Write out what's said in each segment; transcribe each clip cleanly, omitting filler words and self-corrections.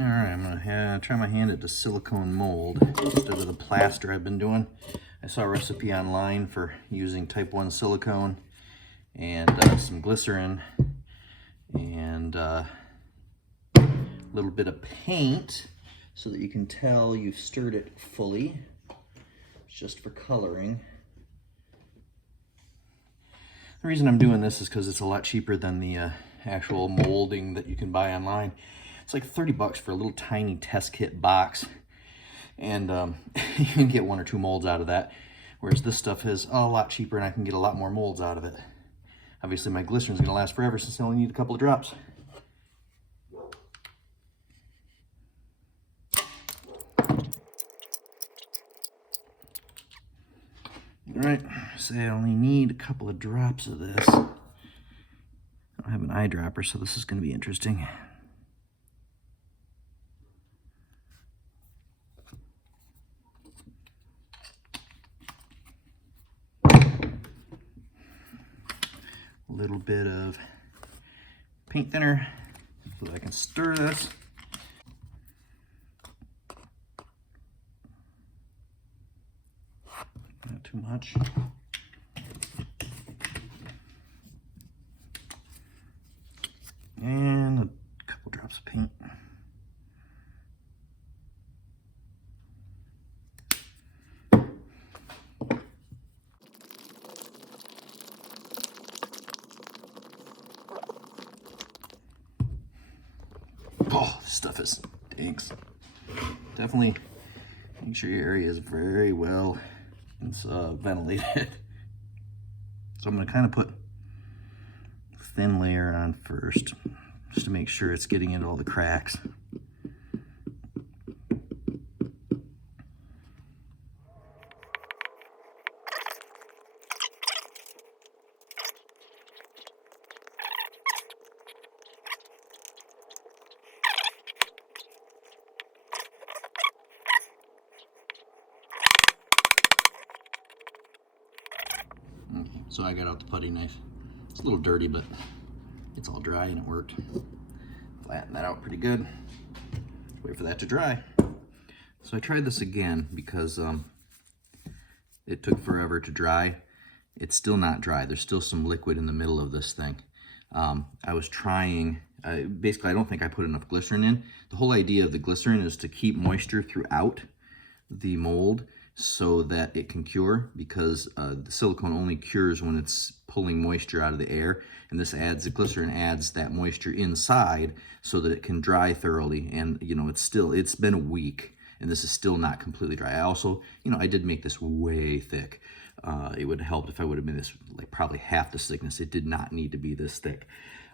Alright, I'm gonna try my hand at the silicone mold instead of the plaster I've been doing. I saw a recipe online for using type 1 silicone and some glycerin and a little bit of paint so that you can tell you've stirred it fully. It's just for coloring. The reason I'm doing this is because it's a lot cheaper than the actual molding that you can buy online. It's like 30 bucks for a little tiny test kit box, and you can get 1 or 2 molds out of that, whereas this stuff is a lot cheaper and I can get a lot more molds out of it. Obviously my glycerin's gonna last forever since I only need a couple of drops. All right, so I only need a couple of drops of this. I don't have an eyedropper, so this is gonna be interesting. A little bit of paint thinner so that I can stir this. Not too much. And a couple drops of paint. Oh, this stuff is stinks. Definitely make sure your area is very well ventilated. So I'm going to kind of put a thin layer on first, just to make sure it's getting into all the cracks. So I got out the putty knife. It's a little dirty, but it's all dry and it worked. Flatten that out pretty good. Wait for that to dry. So I tried this again because it took forever to dry. It's still not dry. There's still some liquid in the middle of this thing. I was trying, basically I don't think I put enough glycerin in. The whole idea of the glycerin is to keep moisture throughout the mold so that it can cure, because the silicone only cures when it's pulling moisture out of the air, and this adds, the glycerin adds that moisture inside so that it can dry thoroughly. And you know, it's been a week and this is still not completely dry. I also, you know, I did make this way thick. It would have helped if I would have made this like probably half the thickness. It did not need to be this thick.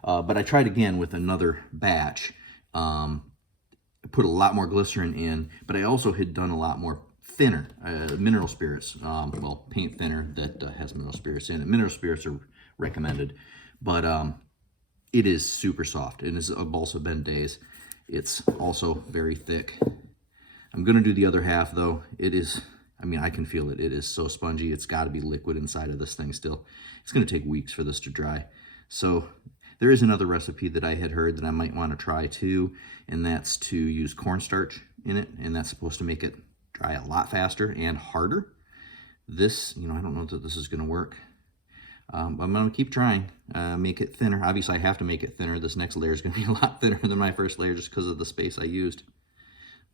But I tried again with another batch. I put a lot more glycerin in, but I also had done a lot more thinner, mineral spirits, well, paint thinner that has mineral spirits in it. Mineral spirits are recommended, but it is super soft. It is a balsa bend days. It's also very thick. I'm gonna do the other half though. It is, I mean, I can feel it. It is so spongy. It's gotta be liquid inside of this thing still. It's gonna take weeks for this to dry. So there is another recipe that I had heard that I might wanna try too, and that's to use cornstarch in it, and that's supposed to make it dry a lot faster and harder. This, you know, I don't know that this is going to work. I'm going to keep trying. Make it thinner. Obviously, I have to make it thinner. This next layer is going to be a lot thinner than my first layer just because of the space I used.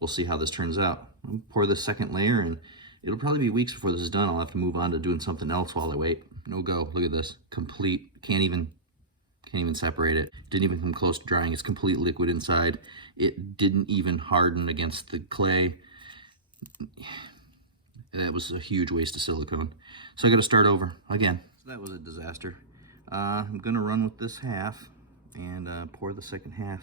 We'll see how this turns out. I'll pour this second layer, and it'll probably be weeks before this is done. I'll have to move on to doing something else while I wait. No go. Look at this. Complete. Can't even separate it. Didn't even come close to drying. It's complete liquid inside. It didn't even harden against the clay. That was a huge waste of silicone. So I got to start over again. So that was a disaster. I'm going to run with this half and pour the second half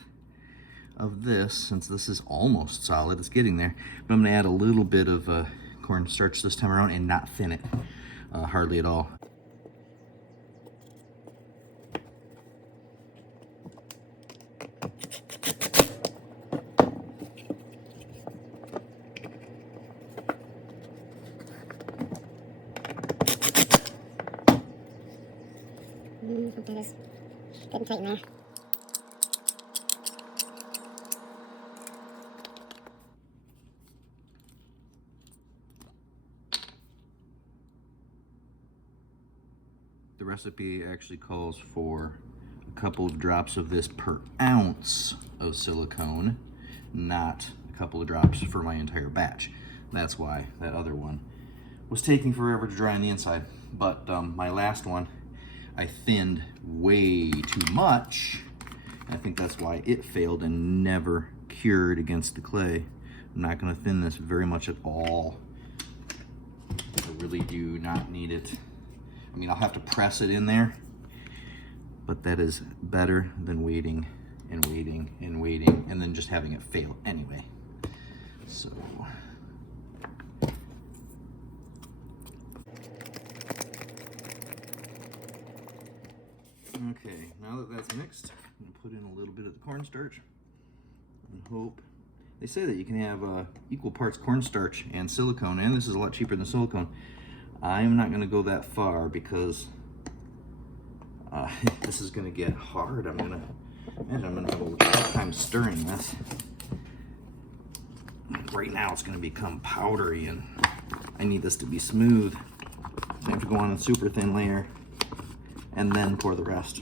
of this, since this is almost solid. It's getting there. But I'm going to add a little bit of cornstarch this time around and not thin it hardly at all. Something is good and tight in there. recipe actually calls for a couple of drops of this per ounce of silicone, not a couple of drops for my entire batch. That's why that other one was taking forever to dry on the inside. But my last one, I thinned way too much. I think that's why it failed and never cured against the clay. I'm not going to thin this very much at all. I really do not need it. I mean, I'll have to press it in there, but that is better than waiting and waiting and waiting and then just having it fail anyway. So okay, now that that's mixed, I'm gonna put in a little bit of the cornstarch and hope. They say that you can have equal parts cornstarch and silicone, and this is a lot cheaper than silicone. I'm not gonna go that far because this is gonna get hard. I'm gonna have a hard time stirring this. Right now it's gonna become powdery and I need this to be smooth. I have to go on a super thin layer and then pour the rest.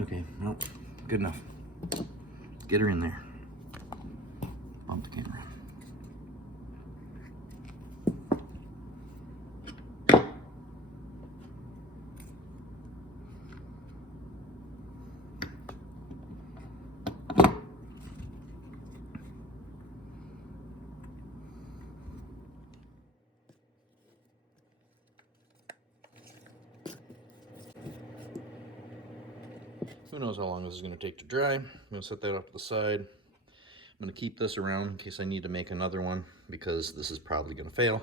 Okay, well, good enough. Get her in there. Bump the camera. Who knows how long this is going to take to dry. I'm going to set that off to the side. I'm going to keep this around in case I need to make another one, because this is probably going to fail,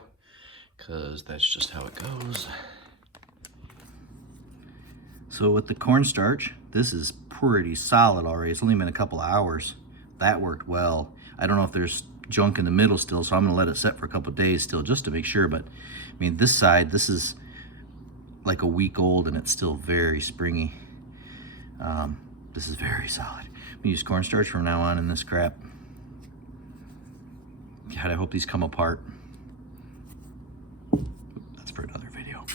because that's just how it goes. So with the cornstarch, this is pretty solid already. It's only been a couple hours. That worked well. I don't know if there's junk in the middle still, so I'm going to let it set for a couple days still just to make sure. But I mean, this side, this is like a week old and it's still very springy. This is very solid. I'm gonna use cornstarch from now on in this crap. God, I hope these come apart. That's for another video.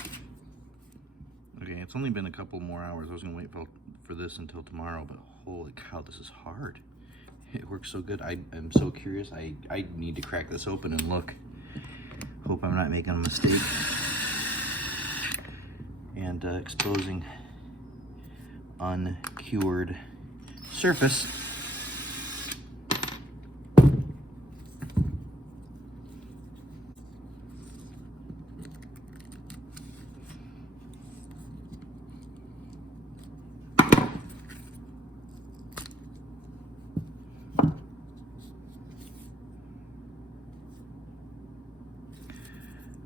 Okay, it's only been a couple more hours. I was gonna wait for this until tomorrow, but holy cow, this is hard. It works so good. I'm so curious. I need to crack this open and look. Hope I'm not making a mistake and exposing uncured surface.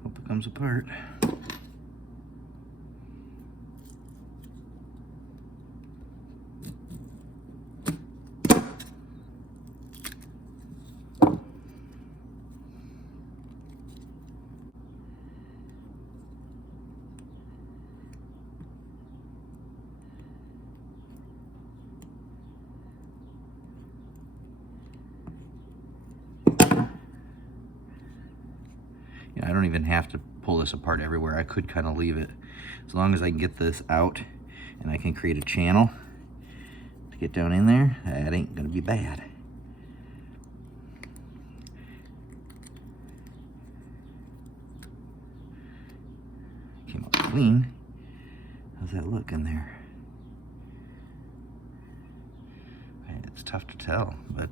Hope it comes apart. I don't even have to pull this apart everywhere. I could kind of leave it. As long as I can get this out and I can create a channel to get down in there, that ain't gonna be bad. Came up clean. How's that look in there? It's tough to tell, but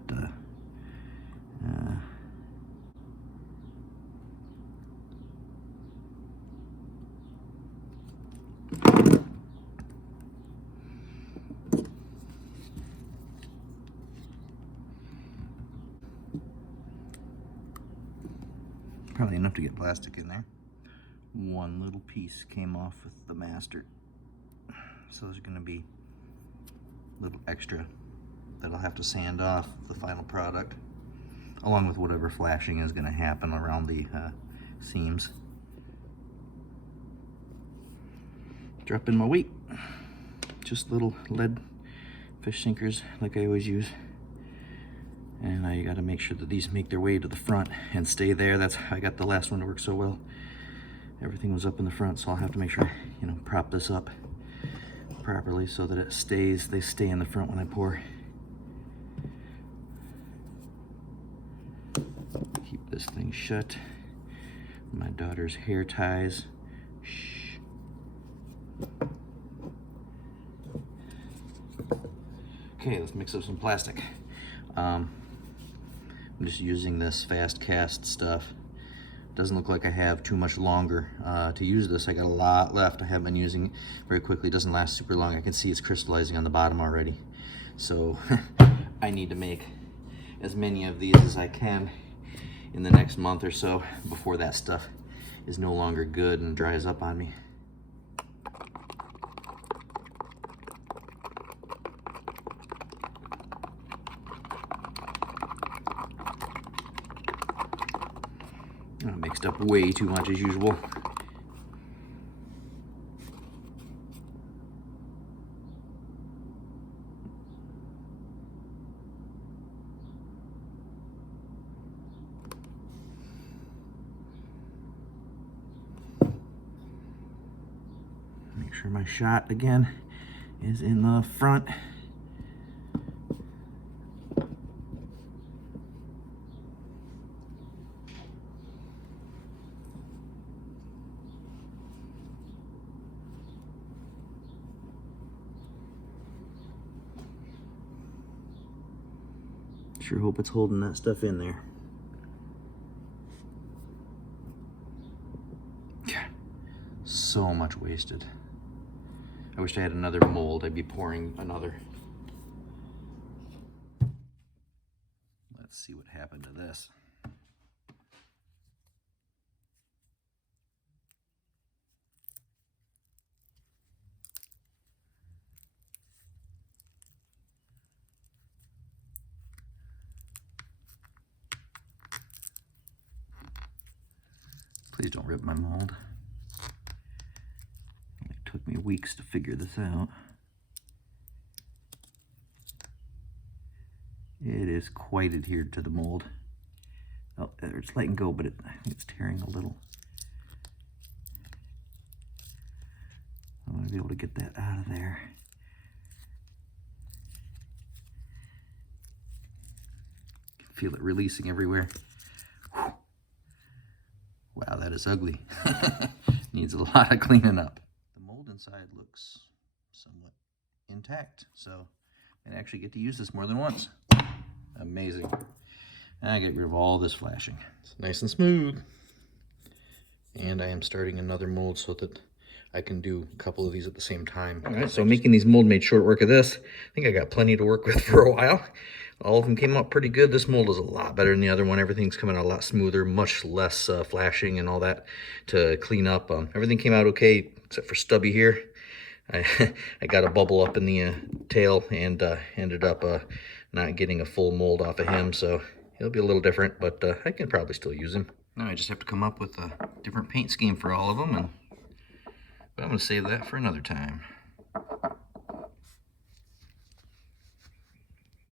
probably enough to get plastic in there. One little piece came off with the master, so there's going to be a little extra that I'll have to sand off the final product, along with whatever flashing is going to happen around the seams. Drop in my weight, just little lead fish sinkers like I always use. And now you got to make sure that these make their way to the front and stay there. That's how I got the last one to work so well. Everything was up in the front, so I'll have to make sure I, prop this up properly so that it stays. They stay in the front when I pour. Keep this thing shut. My daughter's hair ties. Shh. Okay, let's mix up some plastic. I'm just using this fast cast stuff. Doesn't look like I have too much longer to use this. I got a lot left. I haven't been using it very quickly. It doesn't last super long. I can see it's crystallizing on the bottom already. So I need to make as many of these as I can in the next month or so before that stuff is no longer good and dries up on me. I mixed up way too much as usual. Make sure my shot again is in the front. Sure hope it's holding that stuff in there. So much wasted. I wish I had another mold. I'd be pouring another. Let's see what happened to this. Please don't rip my mold. It took me weeks to figure this out. It is quite adhered to the mold. Oh, it's letting go, but I think it's tearing a little. I want to be able to get that out of there. I can feel it releasing everywhere. Whew. Wow, that is ugly. Needs a lot of cleaning up. The mold inside looks somewhat intact, so I actually get to use this more than once. Amazing. And I get rid of all this flashing. It's nice and smooth. And I am starting another mold so that I can do a couple of these at the same time. All right, so making these mold made short work of this. I think I got plenty to work with for a while. All of them came out pretty good. This mold is a lot better than the other one. Everything's coming out a lot smoother, much less flashing and all that to clean up. Everything came out okay, except for Stubby here. I got a bubble up in the tail and ended up not getting a full mold off of him, so he'll be a little different, but I can probably still use him. Now I just have to come up with a different paint scheme for all of them, but I'm going to save that for another time.